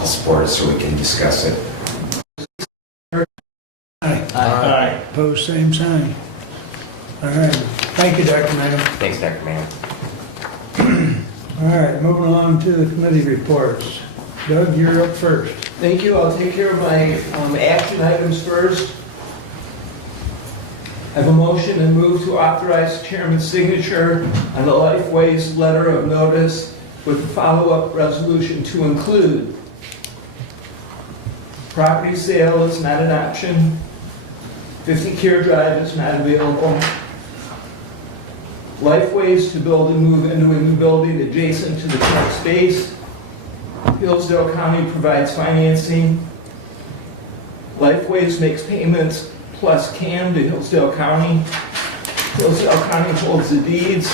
I'll support it so we can discuss it. Aye. Opposed, same sign. All right, thank you, Dr. Madam. Thanks, Dr. Mann. All right, moving on to the committee reports. Doug, you're up first. Thank you. I'll take care of my action items first. I have a motion and move to authorize chairman's signature on the Lifeways letter of notice with follow-up resolution to include property sale is not an option, 50 Care Drive is not available, Lifeways to build and move into a new building adjacent to the current space, Hillsdale County provides financing, Lifeways makes payments plus CAM to Hillsdale County, Hillsdale County holds the deeds,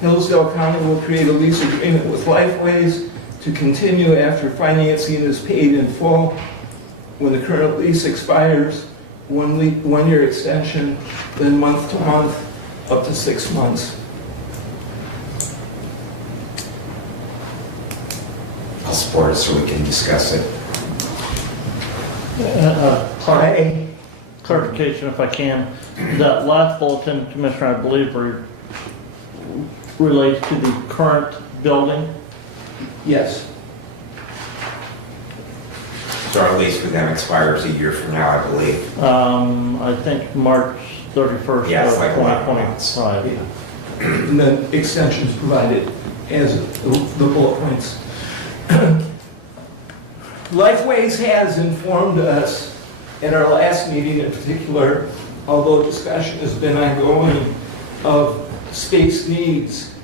Hillsdale County will create a lease agreement with Lifeways to continue after financing is paid in full. When the current lease expires, one-year extension, then month to month, up to 6 months. I'll support it so we can discuss it. Clarification if I can. That last bulletin, Commissioner, I believe relates to the current building. Yes. So our lease with them expires a year from now, I believe. I think March 31st Yeah, it's of like 11 months. 2025. And then extensions provided as the bullet points. Lifeways has informed us at our last meeting in particular, although discussion has been ongoing, of space needs.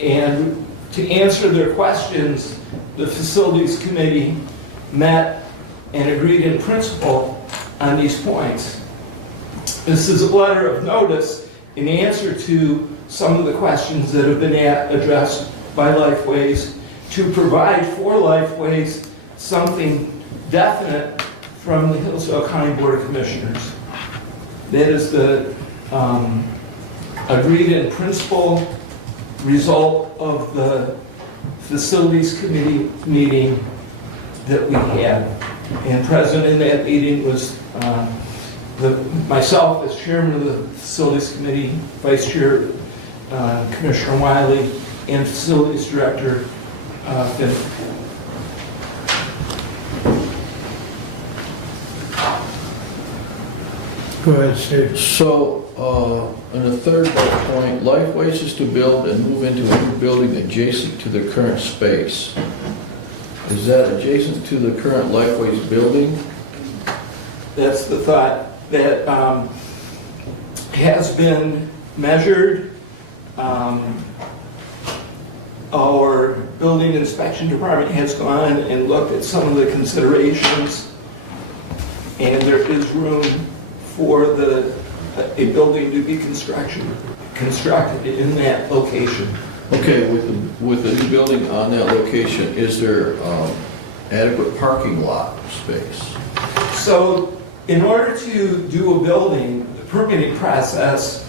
And to answer their questions, the Facilities Committee met and agreed in principle on these points. This is a letter of notice in answer to some of the questions that have been addressed by Lifeways to provide for Lifeways something definite from the Hillsdale County Board of Commissioners. That is the agreed in principle result of the Facilities Committee meeting that we had. And present in that meeting was myself as chairman of the Facilities Committee, Vice Chair Commissioner Wiley, and Facilities Director Finn. Go ahead, Steve. So, on the third bullet point, Lifeways is to build and move into a new building adjacent to the current space. Is that adjacent to the current Lifeways building? That's the thought that has been measured. Our building inspection department has gone and looked at some of the considerations, and there is room for a building to be constructed in that location. Okay, with the new building on that location, is there adequate parking lot space? So in order to do a building, the permitting process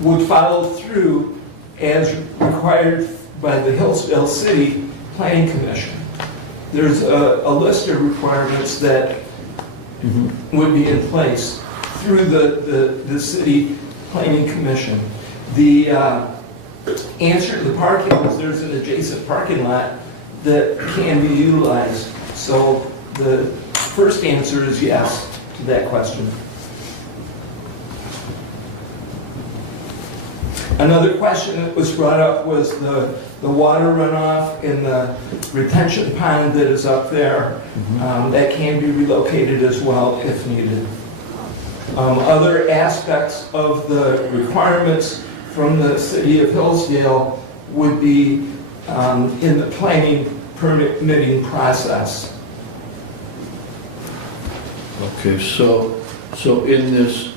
would follow through as required by the Hillsdale City Planning Commission. There's a list of requirements that would be in place through the City Planning Commission. The answer to the parking is there's an adjacent parking lot that can be utilized. So the first answer is yes to that question. Another question that was brought up was the water runoff in the retention pond that is up there. That can be relocated as well if needed. Other aspects of the requirements from the city of Hillsdale would be in the planning permitting process. Okay, so in this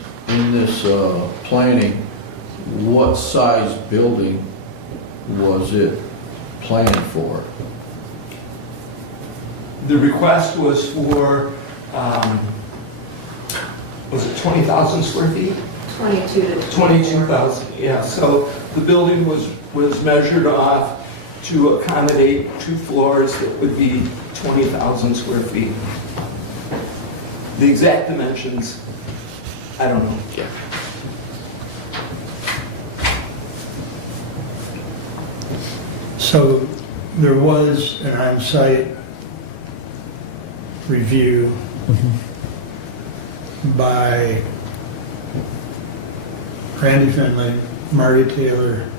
planning, what size building was it planned for? The request was for, was it 20,000 square feet? 22 to 22,000, yeah. So the building was measured off to accommodate 2 floors that would be 20,000 square feet. The exact dimensions, I don't know. Yeah. So there was an on-site review by Randy Finley, Marty Taylor,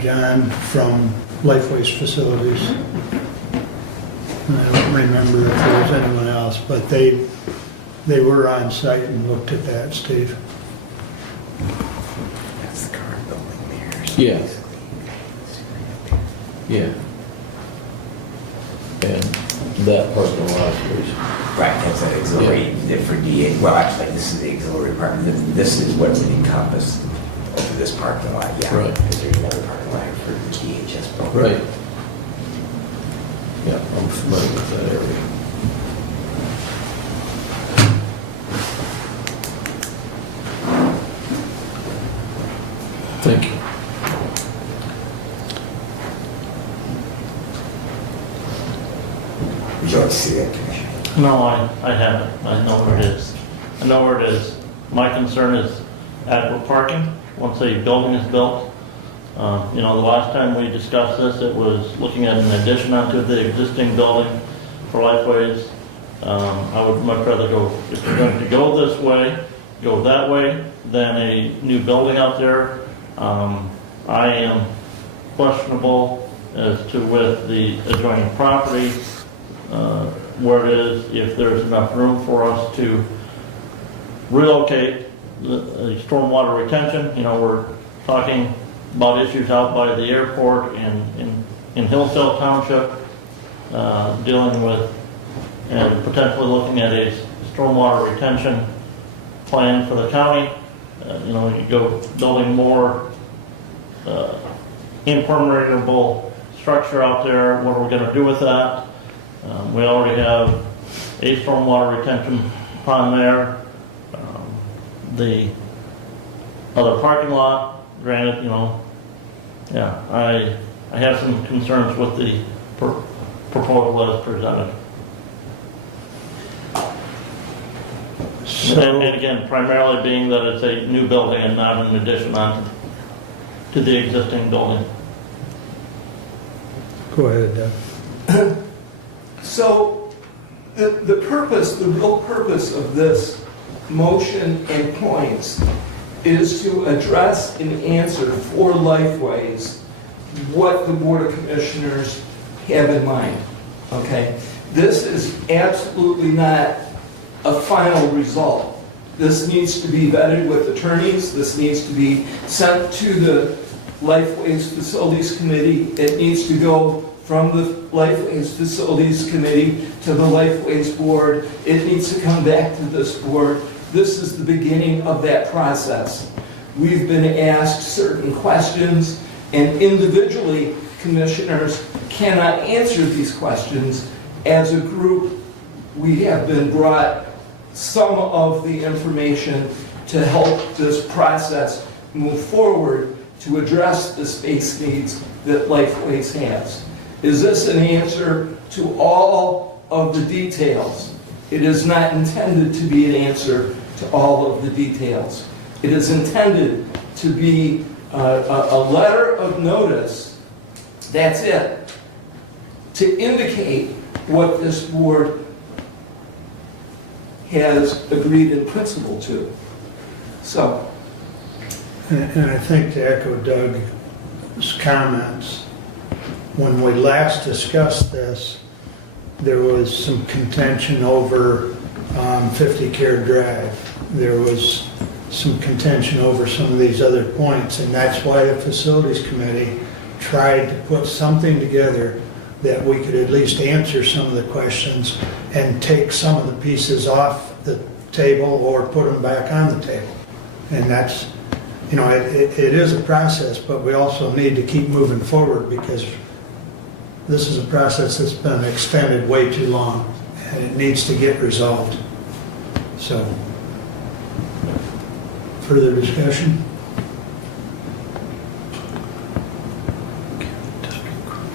John from Lifeways Facilities. And I don't remember if there was anyone else, but they were on site and looked at that, Steve. That's the current building there. Yeah. Yeah. And that parking lot is, Right, that's an auxiliary for DA, well, actually, this is the auxiliary part, this is what would encompass over this parking lot, yeah. Right. Because there's another parking lot for the DHS building. right. Yeah, I'm familiar with that area. Thank you. Would you like to see that, Commissioner? No, I haven't. I know where it is. I know where it is. My concern is adequate parking once a building is built. You know, the last time we discussed this, it was looking at an addition onto the existing building for Lifeways. I would much rather go, if you're going to go this way, go that way than a new building out there. I am questionable as to with the adjoining property, where it is, if there's enough room for us to relocate the stormwater retention. You know, we're talking about issues out by the airport in Hillsdale Township, dealing with and potentially looking at a stormwater retention plan for the county. You know, you go building more impermeable structure out there. What are we going to do with that? We already have a stormwater retention pond there. The other parking lot, granted, you know, yeah, I have some concerns with the proposal as presented. And again, primarily being that it's a new building and not an addition on to the existing building. Go ahead, Doug. So the purpose, the real purpose of this motion and points is to address and answer for Lifeways what the Board of Commissioners have in mind, okay? This is absolutely not a final result. This needs to be vetted with attorneys. This needs to be sent to the Lifeways Facilities Committee. It needs to go from the Lifeways Facilities Committee to the Lifeways Board. It needs to come back to this board. This is the beginning of that process. We've been asked certain questions, and individually, commissioners cannot answer these questions. As a group, we have been brought some of the information to help this process move forward to address the space needs that Lifeways has. Is this an answer to all of the details? It is not intended to be an answer to all of the details. It is intended to be a letter of notice, that's it, to indicate what this board has agreed in principle to. So. And I think to echo Doug's comments, when we last discussed this, there was some contention over 50 Care Drive. There was some contention over some of these other points, and that's why the Facilities Committee tried to put something together that we could at least answer some of the questions and take some of the pieces off the table or put them back on the table. And that's, you know, it is a process, but we also need to keep moving forward because this is a process that's been extended way too long and it needs to get resolved. So, further discussion?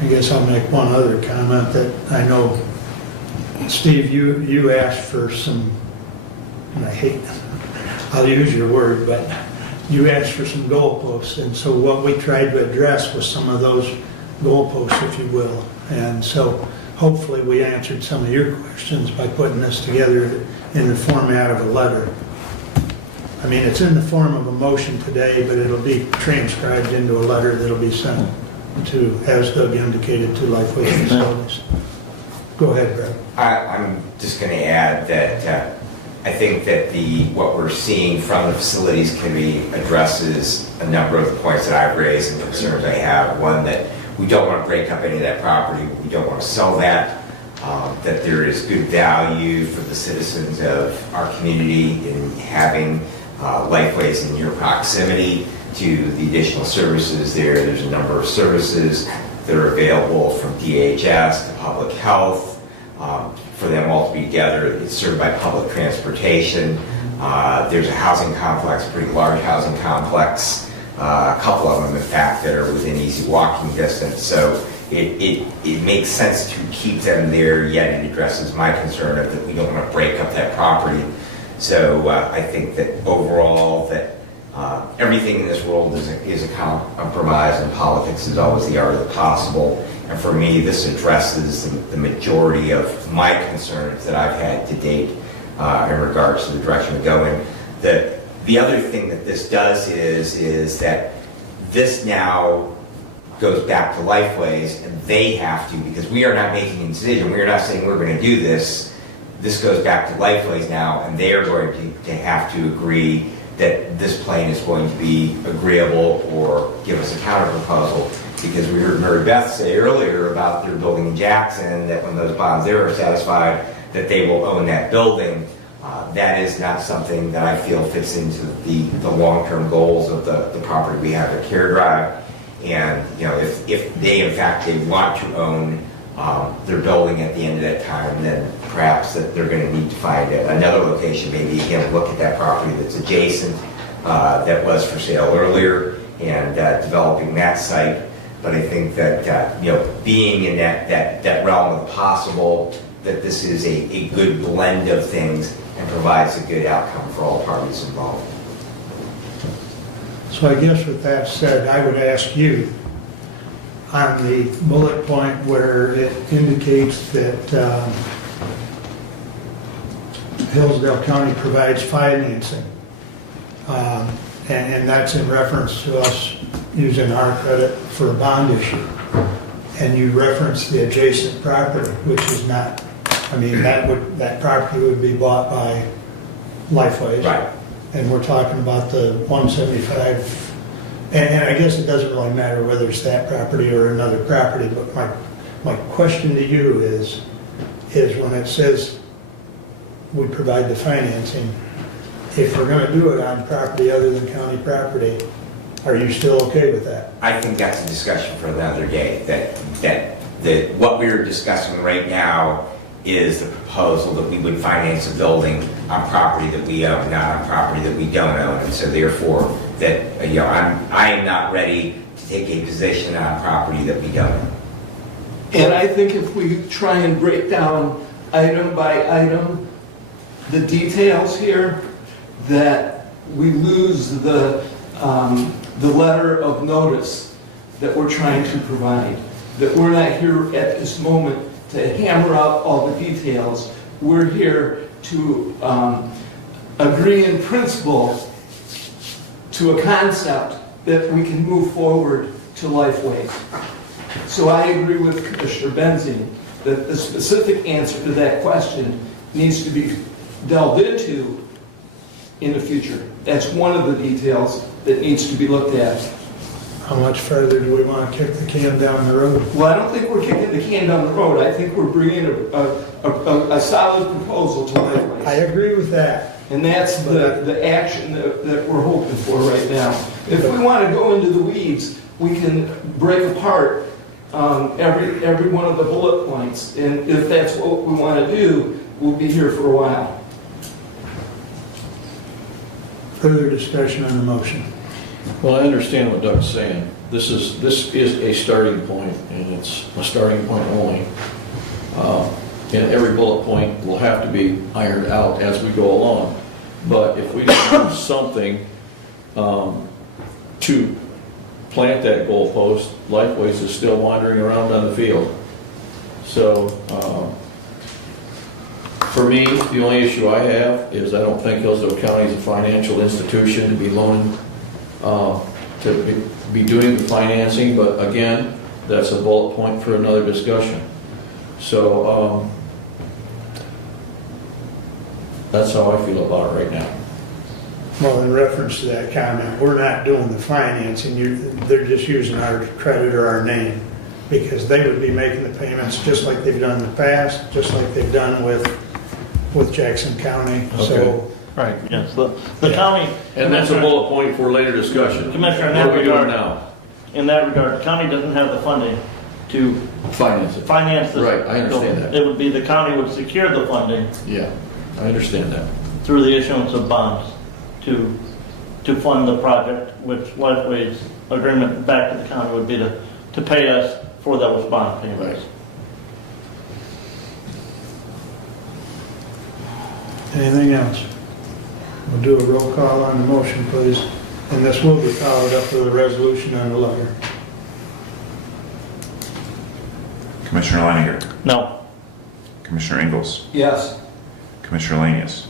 I guess I'll make one other comment that I know, Steve, you asked for some, and I'll use your word, but you asked for some goalposts. And so what we tried to address was some of those goalposts, if you will. And so hopefully we answered some of your questions by putting this together in the format of a letter. I mean, it's in the form of a motion today, but it'll be transcribed into a letter that'll be sent to, as Doug indicated, to Lifeways facilities. Go ahead, Brett. I'm just going to add that I think that what we're seeing from the facilities committee addresses a number of the points that I've raised and concerns I have. One, that we don't want to break up any of that property. We don't want to sell that. That there is good value for the citizens of our community in having Lifeways in near proximity to the additional services there. There's a number of services that are available from DHS to public health. For them all to be together, it's served by public transportation. There's a housing complex, a pretty large housing complex, a couple of them in fact that are within easy walking distance. So it makes sense to keep them there, yet it addresses my concern of that we don't want to break up that property. So I think that overall that everything in this world is a compromise, and politics is always the art of the possible. And for me, this addresses the majority of my concerns that I've had to date in regards to the direction we're going. The other thing that this does is that this now goes back to Lifeways, and they have to, because we are not making a decision. We are not saying we're going to do this. This goes back to Lifeways now, and they are going to have to agree that this plan is going to be agreeable or give us a counter proposal. Because we heard Mary Beth say earlier about their building in Jackson, that when those bonds there are satisfied, that they will own that building. That is not something that I feel fits into the long-term goals of the property we have at Care Drive. And if they in fact they want to own their building at the end of that time, then perhaps that they're going to need to find another location. Maybe again look at that property that's adjacent that was for sale earlier and developing that site. But I think that being in that realm of the possible, that this is a good blend of things and provides a good outcome for all parties involved. So I guess with that said, I would ask you, on the bullet point where it indicates that Hillsdale County provides financing, and that's in reference to us using our credit for a bond issue. And you reference the adjacent property, which is not, I mean, that property would be bought by Lifeways. Right. And we're talking about the 175, and I guess it doesn't really matter whether it's that property or another property, but my question to you is when it says we provide the financing, if we're going to do it on property other than county property, are you still okay with that? I think that's a discussion for another day. That what we're discussing right now is the proposal that we would finance a building on property that we own, not on property that we don't own. And so therefore, that I am not ready to take a position on property that we don't own. And I think if we try and break down item by item the details here, that we lose the letter of notice that we're trying to provide. That we're not here at this moment to hammer out all the details. We're here to agree in principle to a concept that we can move forward to Lifeways. So I agree with Commissioner Benzing that the specific answer to that question needs to be delved into in the future. That's one of the details that needs to be looked at. How much further do we want to kick the can down the road? Well, I don't think we're kicking the can down the road. I think we're bringing a solid proposal to I Lifeways. agree with that. And that's the action that we're hoping for right now. If we want to go into the weeds, we can break apart every one of the bullet points. And if that's what we want to do, we'll be here for a while. Further discussion on the motion. Well, I understand what Doug's saying, this is a starting point, and it's a starting point only. And every bullet point will have to be ironed out as we go along. But if we do something to plant that goalpost, Lifeways is still wandering around on the field. So, for me, the only issue I have is I don't think Hillsdale County is a financial institution to be loaning, to be doing the financing, but again, that's a bullet point for another discussion. So, that's how I feel about it right now. Well, in reference to that comment, we're not doing the financing, they're just using our credit or our name, because they would be making the payments just like they've done in the past, just like they've done with Jackson County, so. Right, yes, the county. And that's a bullet point for later discussion. Commissioner, in What that are we doing regard, now? in that regard, the county doesn't have the funding to Finance it. finance this. Right, I understand that. It would be the county would secure the funding Yeah, I understand that. through the issuance of bonds to fund the project, which Lifeways agreement back to the county would be to pay us for those bond payments. Right. Anything else? We'll do a roll call on the motion, please, and this will be followed up with a resolution on the letter. Commissioner Leininger, No, Commissioner Ingles, Yes. Commissioner Lanius,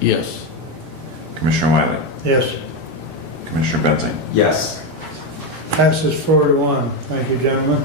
Yes. Commissioner Wiley, Yes, Commissioner Benzing. Yes. passes 4-1. Thank you, gentlemen.